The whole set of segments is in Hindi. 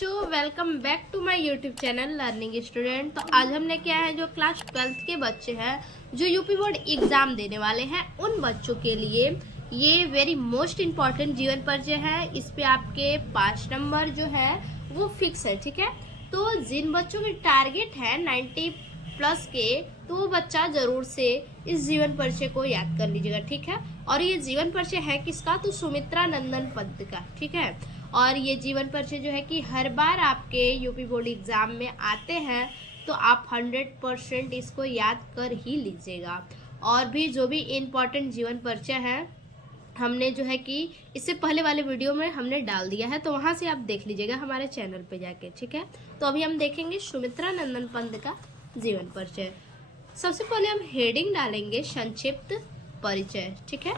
बच्चों, welcome back to my YouTube channel learning student. तो आज हमने क्या है, जो क्लास 12th के बच्चे हैं जो यूपी बोर्ड एग्जाम देने वाले हैं, उन बच्चों के लिए ये वेरी मोस्ट इम्पॉर्टेंट जीवन परिचय है। इस पे आपके 5 नंबर जो है वो फिक्स है, ठीक है। तो जिन बच्चों के टारगेट है 90 प्लस के, तो वो बच्चा जरूर से इस जीवन परिचय को याद कर लीजिएगा, ठीक है। और ये जीवन परिचय है किसका, तो सुमित्रा नंदन पंत का, ठीक है। और ये जीवन परिचय जो है कि हर बार आपके यूपी बोर्ड एग्जाम में आते हैं, तो आप 100% इसको याद कर ही लीजिएगा। और भी जो भी इम्पोर्टेंट जीवन परिचय है हमने जो है कि इससे पहले वाले वीडियो में हमने डाल दिया है, तो वहाँ से आप देख लीजिएगा हमारे चैनल पे जाके, ठीक है। तो अभी हम देखेंगे सुमित्रा नंदन पंत का जीवन परिचय। सबसे पहले हम हेडिंग डालेंगे संक्षिप्त परिचय, ठीक है।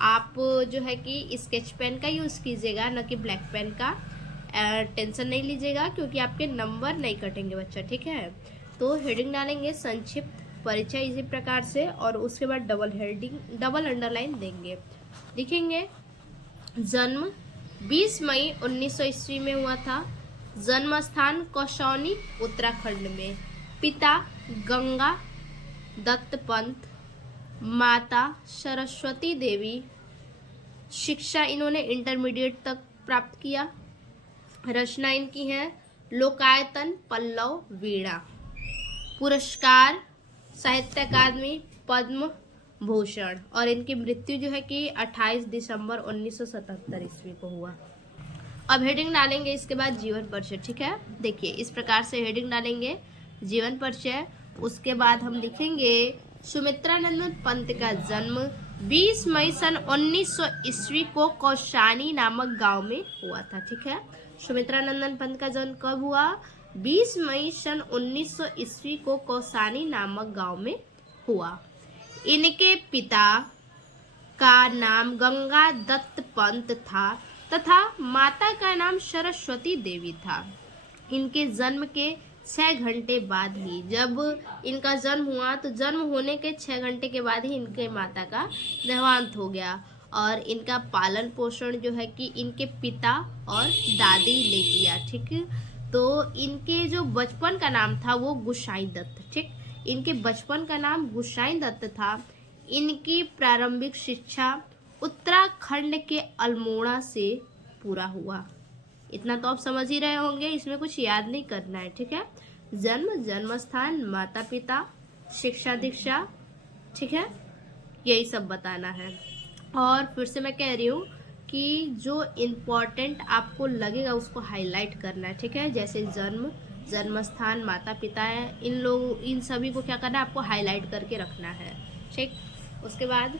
आप जो है कि स्केच पेन का यूज़ कीजिएगा, न कि ब्लैक पेन का। टेंशन नहीं लीजिएगा क्योंकि आपके नंबर नहीं कटेंगे बच्चा, ठीक है। तो हेडिंग डालेंगे संक्षिप्त परिचय इसी प्रकार से, और उसके बाद डबल अंडरलाइन देंगे। लिखेंगे जन्म 20 मई 1900 ईस्वी में हुआ था। जन्म स्थान कौशौनी उत्तराखंड में। पिता गंगा दत्त पंत, माता सरस्वती देवी। शिक्षा इन्होंने इंटरमीडिएट तक प्राप्त किया। रचना इनकी है लोकायतन पल्लव वीणा। पुरस्कार साहित्य अकादमी पद्म भूषण। और इनकी मृत्यु जो है कि 28 दिसंबर 1977 ईस्वी को हुआ। अब हेडिंग डालेंगे इसके बाद जीवन परिचय, ठीक है। देखिए इस प्रकार से हेडिंग डालेंगे जीवन परिचय। उसके बाद हम लिखेंगे सुमित्रा नंदन पंत का जन्म 20 मई सन 1900 ईस्वी को कौशानी नामक गांव में हुआ था, ठीक है। सुमित्रा नंदन पंत का जन्म कब हुआ, 20 मई सन 1900 ईस्वी को कौशानी नामक गांव में हुआ। इनके पिता का नाम गंगा दत्त पंत था तथा माता का नाम सरस्वती देवी था। इनके जन्म के 6 घंटे बाद ही, जब इनका जन्म हुआ तो जन्म होने के 6 घंटे के बाद ही इनके माता का देहांत हो गया। और इनका पालन पोषण जो है कि इनके पिता और दादी ने किया, ठीक। तो इनके जो बचपन का नाम था वो गुसाई दत्त, ठीक। इनके बचपन का नाम गुसाई दत्त था। इनकी प्रारंभिक शिक्षा उत्तराखंड के अल्मोड़ा से पूरा हुआ। इतना तो आप समझ ही रहे होंगे, इसमें कुछ याद नहीं करना है, ठीक है। जन्म, जन्म स्थान, माता पिता, शिक्षा दीक्षा, ठीक है, यही सब बताना है। और फिर से मैं कह रही हूँ कि जो इम्पोर्टेंट आपको लगेगा उसको हाईलाइट करना है, ठीक है। जैसे जन्म, जन्म स्थान, माता पिता है, इन सभी को क्या करना है, आपको हाईलाइट करके रखना है, ठीक। उसके बाद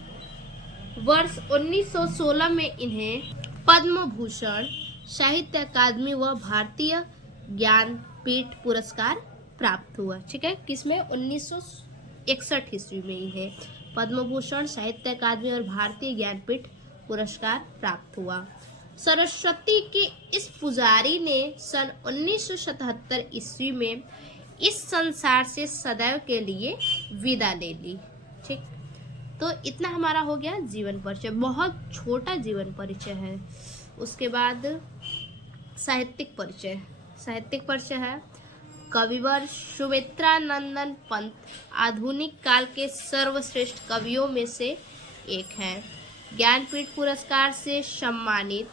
वर्ष 1916 में इन्हें पद्म भूषण, साहित्य अकादमी व भारतीय ज्ञानपीठ पुरस्कार प्राप्त हुआ, ठीक है। किसमें, 1961 ईस्वी में इन्हें पद्म भूषण, साहित्य अकादमी और भारतीय ज्ञानपीठ पुरस्कार प्राप्त हुआ। सरस्वती के इस पुजारी ने सन 1977 ईस्वी में इस संसार से सदैव के लिए विदा ले ली, ठीक। तो इतना हमारा हो गया जीवन परिचय, बहुत छोटा जीवन परिचय है। उसके बाद साहित्यिक परिचय। साहित्यिक परिचय है कविवर सुमित्रा नंदन पंत आधुनिक काल के सर्वश्रेष्ठ कवियों में से एक हैं। ज्ञानपीठ पुरस्कार से सम्मानित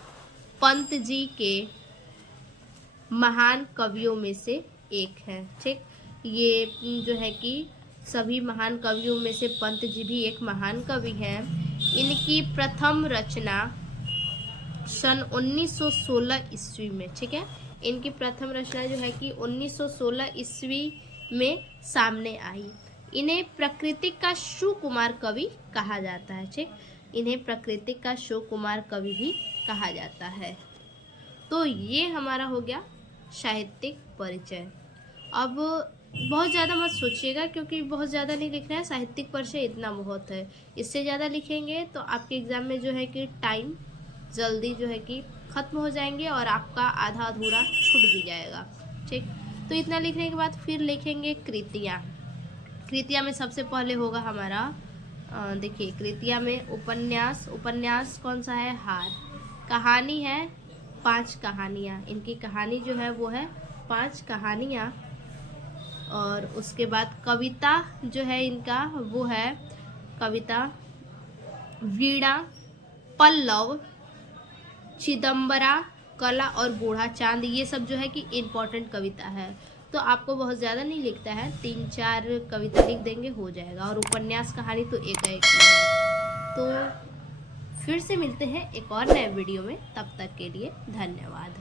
पंत जी के महान कवियों में से एक हैं, ठीक। ये जो है कि सभी महान कवियों में से पंत जी भी एक महान कवि हैं। इनकी प्रथम रचना सन 1916 ईस्वी में, ठीक है। इनकी प्रथम रचना जो है कि 1916 ईस्वी में सामने आई। इन्हें प्रकृति का सुकुमार कवि कहा जाता है, ठीक। इन्हें प्रकृति का सुकुमार कवि भी कहा जाता है। तो ये हमारा हो गया साहित्यिक परिचय। अब बहुत ज़्यादा मत सोचिएगा क्योंकि बहुत ज़्यादा नहीं लिखना है, साहित्यिक परिचय इतना बहुत है। इससे ज़्यादा लिखेंगे तो आपके एग्ज़ाम में जो है कि टाइम जल्दी जो है कि ख़त्म हो जाएंगे और आपका आधा अधूरा छूट भी जाएगा, ठीक। तो इतना लिखने के बाद फिर लिखेंगे कृतियाँ। कृतियाँ में सबसे पहले होगा हमारा, देखिए कृतियाँ में उपन्यास कौन सा है, हार। कहानी है 5 कहानियाँ। इनकी कहानी जो है वो है 5 कहानियाँ। और उसके बाद कविता जो है इनका वो है कविता वीणा, पल्लव, चिदम्बरा, कला और बूढ़ा चांद। ये सब जो है कि इम्पोर्टेंट कविता है। तो आपको बहुत ज़्यादा नहीं लिखता है, 3-4 कविता लिख देंगे हो जाएगा। और उपन्यास कहानी तो एक ही है। तो फिर से मिलते हैं एक और नए वीडियो में, तब तक के लिए धन्यवाद।